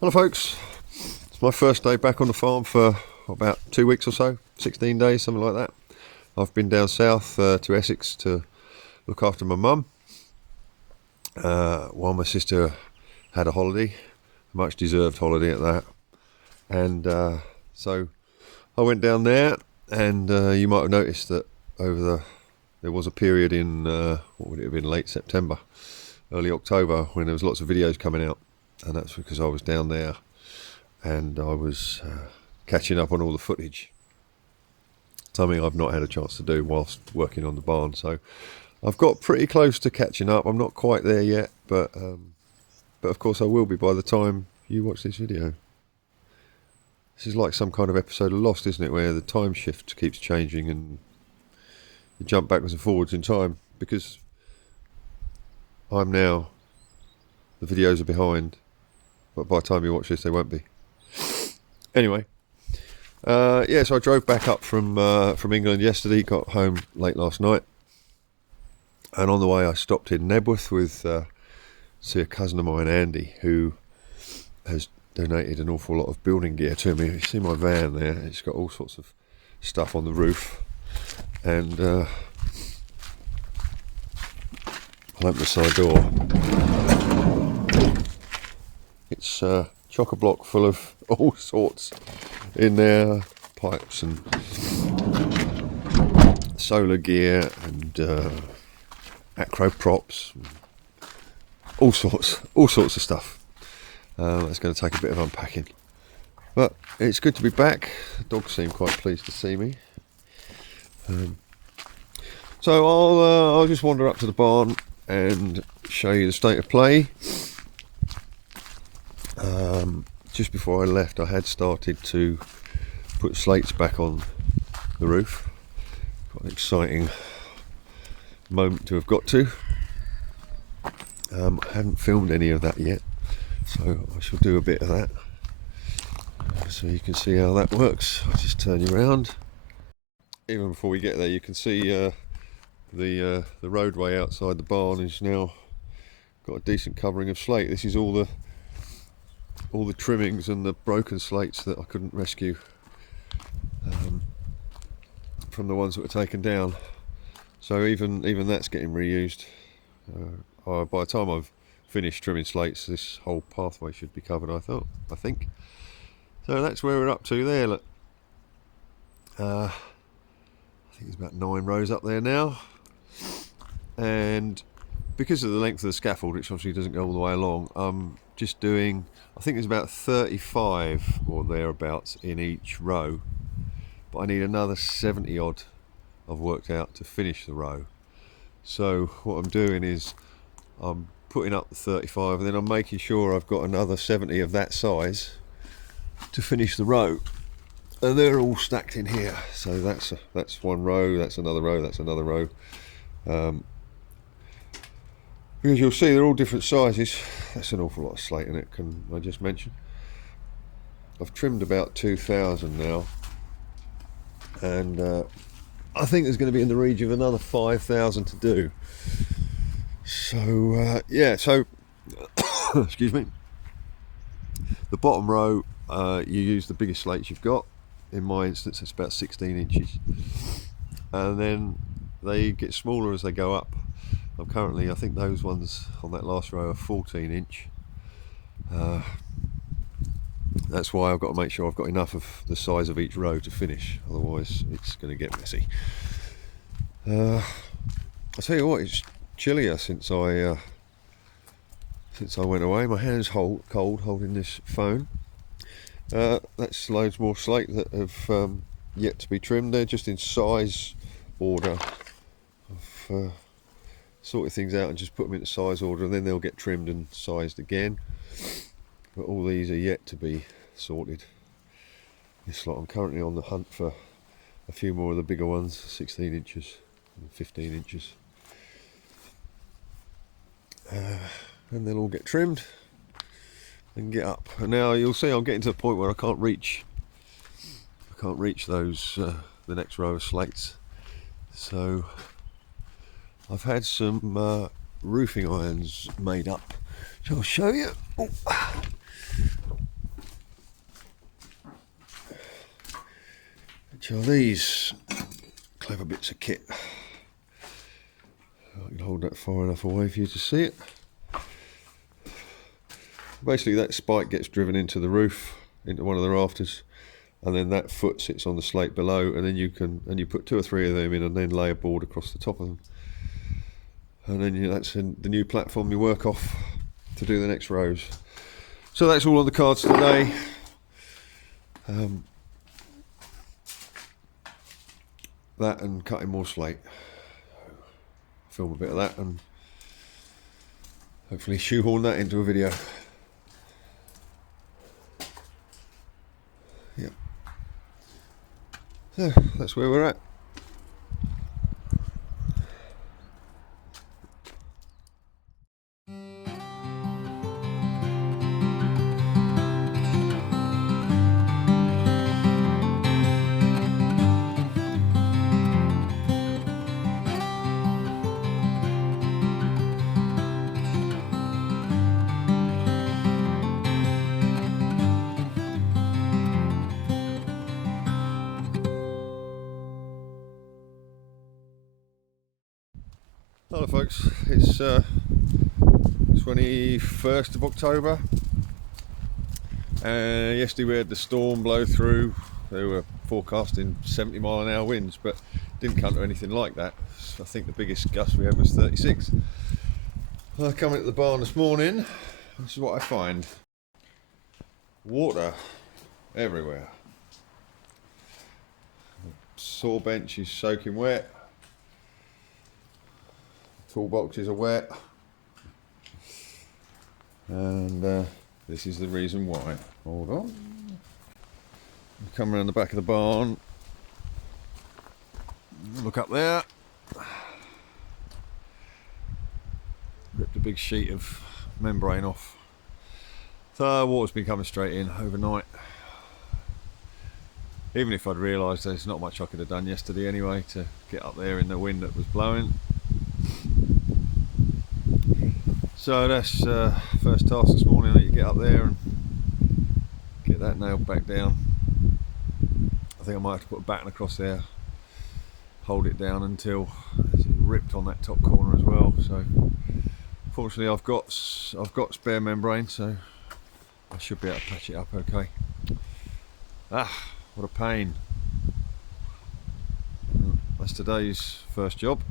Hello folks, it's my first day back on the farm for about 2 weeks or so, 16 days, something like that. I've been down south to Essex to look after my mum while my sister had a holiday, a much deserved holiday at that. And so I went down there, and you might have noticed that there was a period in, what would it have been, late September, early October, when there was lots of videos coming out. And that's because I was down there and I was catching up on all the footage. Something I've not had a chance to do whilst working on the barn. So I've got pretty close to catching up. I'm not quite there yet, but of course I will be by the time you watch this video. This is like some kind of episode of Lost, isn't it? Where the time shift keeps changing and you jump backwards and forwards in time, because the videos are behind. But by the time you watch this, they won't be. Anyway, so I drove back up from England yesterday. Got home late last night, and on the way I stopped in Nebworth with see a cousin of mine, Andy, who has donated an awful lot of building gear to me. You see my van there? It's got all sorts of stuff on the roof, and I'll open the side door. It's chock-a-block full of all sorts in there, pipes and solar gear and acro props, all sorts of stuff. That's going to take a bit of unpacking, but it's good to be back. The dogs seem quite pleased to see me. So I'll just wander up to the barn and show you the state of play. Just before I left, I had started to put slates back on the roof. Quite an exciting moment to have got to. I hadn't filmed any of that yet, so I shall do a bit of that, so you can see how that works. I'll just turn you around. Even before we get there, you can see the roadway outside the barn is now got a decent covering of slate. This is all the trimmings and the broken slates that I couldn't rescue from the ones that were taken down. So even that's getting reused. By the time I've finished trimming slates, this whole pathway should be covered, I think. So that's where we're up to there. Look, I think there's about 9 rows up there now, and because of the length of the scaffold, which obviously doesn't go all the way along, I'm just doing, I think there's about 35 or thereabouts in each row, but I need another 70 odd I've worked out to finish the row. So what I'm doing is I'm putting up the 35, and then I'm making sure I've got another 70 of that size to finish the row, and they're all stacked in here. So that's one row, that's another row, that's another row. Because you'll see they're all different sizes. That's an awful lot of slate in it, can I just mention. I've trimmed about 2,000 now, and I think there's going to be in the region of another 5,000 to do. So so excuse me. The bottom row, you use the biggest slates you've got. In my instance, it's about 16 inches, and then they get smaller as they go up. I'm currently, I think those ones on that last row are 14 inch. That's why I've got to make sure I've got enough of the size of each row to finish, otherwise it's going to get messy. I'll tell you what, it's chillier since I went away. My hand's cold holding this phone. That's loads more slate that have yet to be trimmed. They're just in size order. I've sorted things out and just put them into size order, and then they'll get trimmed and sized again. But all these are yet to be sorted. This lot, I'm currently on the hunt for a few more of the bigger ones, 16 inches and 15 inches. And they'll all get trimmed and get up. And now you'll see I'm getting to a point where I can't reach those the next row of slates. So I've had some roofing irons made up, which I'll show you. Oh. which are these clever bits of kit. I can hold that far enough away for you to see it. Basically that spike gets driven into the roof, into one of the rafters, and then that foot sits on the slate below, and then you put 2 or 3 of them in and then lay a board across the top of them. And then that's the new platform you work off to do the next rows. So that's all on the cards today. That and cutting more slate. Film a bit of that and hopefully shoehorn that into a video. Yep. So that's where we're at. Hello folks, it's 21st of October. Yesterday we had the storm blow through. They were forecasting 70-mile-an-hour winds, but didn't come to anything like that. I think the biggest gust we had was 36. Coming to the barn this morning, this is what I find. Water everywhere. The saw bench is soaking wet. Toolboxes are wet, and this is the reason why. Hold on. Come around the back of the barn. Look up there. Ripped a big sheet of membrane off. So water's been coming straight in overnight. Even if I'd realised there's not much I could have done yesterday anyway to get up there in the wind that was blowing. So that's first task this morning, that you get up there and get that nailed back down. I think I might have to put a batten across there, hold it down until it's ripped on that top corner as well. So fortunately I've got spare membrane, so I should be able to patch it up okay. What a pain. That's today's first job.